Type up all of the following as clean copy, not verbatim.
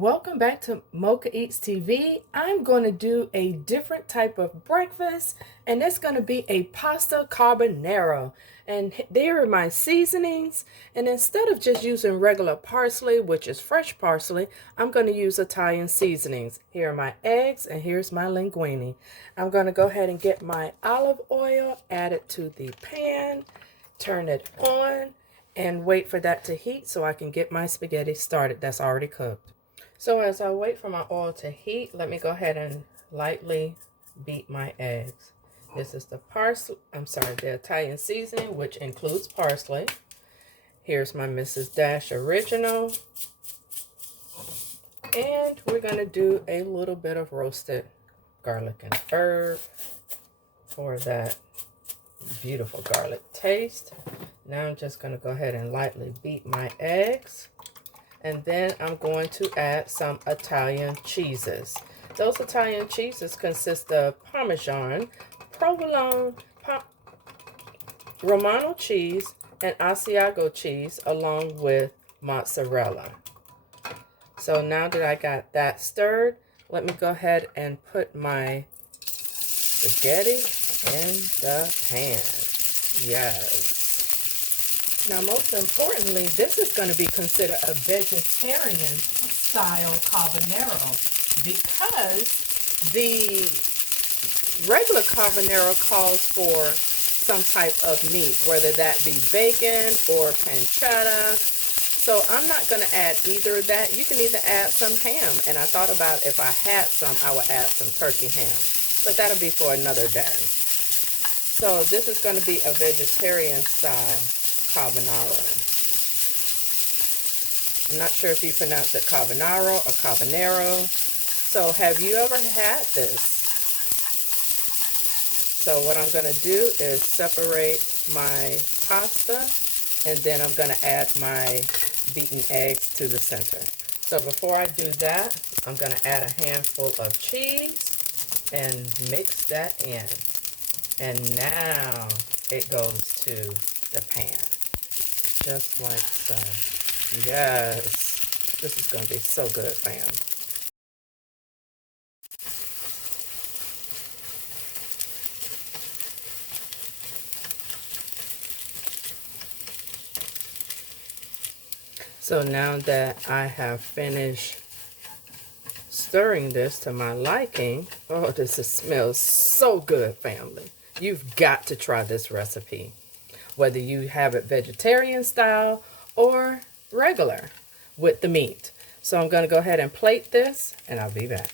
Welcome back to Mochaeatstv. I'm going to do a different type of breakfast, and it's going to be a pasta carbonara. And there are my seasonings. And instead of just using regular parsley, which is fresh parsley, I'm going to use Italian seasonings. Here are my eggs, and here's my linguine. I'm going to go ahead and get my olive oil, add it to the pan, turn it on, and wait for that to heat so I can get my spaghetti started that's already cooked. So as I wait for my oil to heat, let me go ahead and lightly beat my eggs. This is the the Italian seasoning, which includes parsley. Here's my Mrs. Dash original. And we're going to do a little bit of roasted garlic and herb for that beautiful garlic taste. Now I'm just going to go ahead and lightly beat my eggs. And then I'm going to add some Italian cheeses. Those Italian cheeses consist of Parmesan, Provolone, Romano cheese, and Asiago cheese, along with mozzarella. So now that I got that stirred, let me go ahead and put my spaghetti in the pan. Yes. Now, most importantly, this is going to be considered a vegetarian-style carbonaro because the regular carbonaro calls for some type of meat, whether that be bacon or pancetta. So I'm not going to add either of that. You can either add some ham, and I thought about if I had some, I would add some turkey ham, but that'll be for another day. So this is going to be a vegetarian-style carbonaro. I'm not sure if you pronounce it carbonaro or carbonaro. So have you ever had this? So what I'm going to do is separate my pasta, and then I'm going to add my beaten eggs to the center. So before I do that, I'm going to add a handful of cheese and mix that in. And now it goes to the pan. Just like so. Yes. This is going to be so good, fam. So now that I have finished stirring this to my liking, oh, smells so good, family. You've got to try this recipe, whether you have it vegetarian style or regular with the meat. So I'm going to go ahead and plate this, and I'll be back.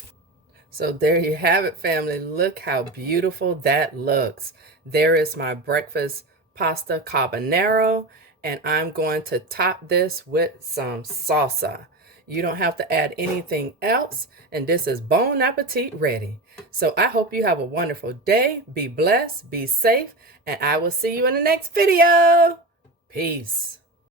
So there you have it, family. Look how beautiful that looks. There is my breakfast pasta carbonaro, and I'm going to top this with some salsa. You don't have to add anything else, and this is bon appetit ready. So I hope you have a wonderful day. Be blessed, be safe, and I will see you in the next video. Peace.